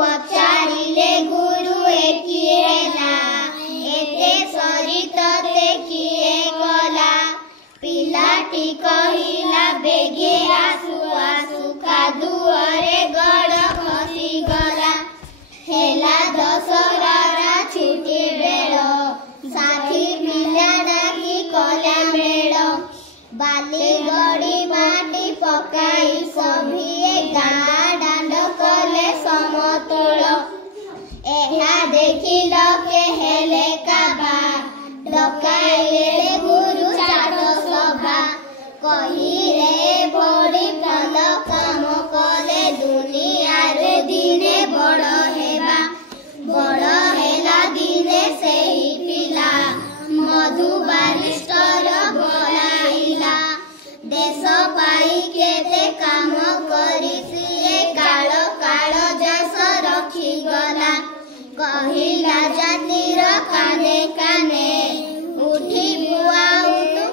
पचारिले गुरु किए ना एते सरी तते किए गला पिलाटी कहिला बेगे आसु आसु कादुअरे गड़ खसी गला हेला दशहरा छुटी बेड़ साथी पिला डाकी कला मेड़ बाली गड़ी माटी पकाई सभिए गाँ दांड कले समतोल एहा देखिल के हेले काबा डकाइले गुरु चाट सभा कही